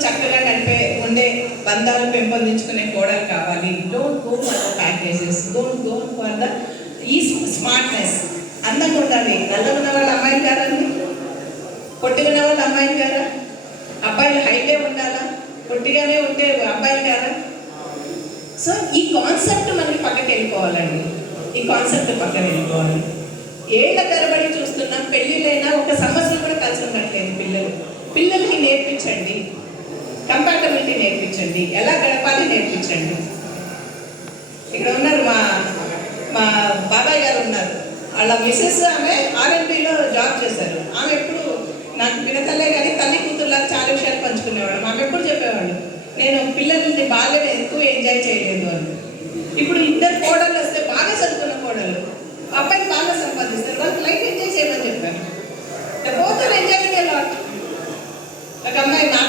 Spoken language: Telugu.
చక్కగా నడిపే ఉండే బంధాలు పెంపొందించుకునే కోడలు కావాలి. Don't go for the packages, don't go for the ఈ స్మార్ట్నెస్. అందంగా ఉండాలి. నల్లగా ఉన్న వాళ్ళ అమ్మాయిలు గారండి, పొట్టిగా ఉన్న వాళ్ళ అమ్మాయిలు గారా? అబ్బాయిలు హైటే ఉండాలా, పొట్టిగానే ఉంటే అబ్బాయిలు గారా? సో ఈ కాన్సెప్ట్ మనకి పక్కకి వెళ్ళిపోవాలండి. ఈ కాన్సెప్ట్ పక్కన వెళ్ళిపోవాలి. ఏళ్ల తరబడి చూస్తున్నాం, పెళ్ళిళ్ళైనా ఒక సంవత్సరం కూడా కలిసి ఉండట్లేదు. పిల్లలకి నేర్పించండి, కంపాటబిలిటీ నేర్పించండి, ఎలా గడపాలి నేర్పించండి. ఇక్కడ ఉన్నారు మా బాబాయ్ గారు ఉన్నారు. వాళ్ళ మిసెస్ ఆమె R&Bలో జాబ్ చేశారు. ఆమె ఎప్పుడు నాకు పినతల్లే కానీ తల్లి కూతురులాగా చాలా విషయాలు పంచుకునేవాడు. ఆమె ఎప్పుడు చెప్పేవాళ్ళు, నేను పిల్లల్ని బాల్యం ఎక్కువ ఎంజాయ్ చేయలేదు అని. ఇప్పుడు ఇద్దరు కోడళ్ళు వస్తే బాగా చదువుకున్న కోడలు అబ్బాయిని బాగా సంపాదిస్తారు, వాళ్ళకి లైఫ్ ఎంజాయ్ చేయమని చెప్పారు. Both are enjoying a lot. ఒక అమ్మాయి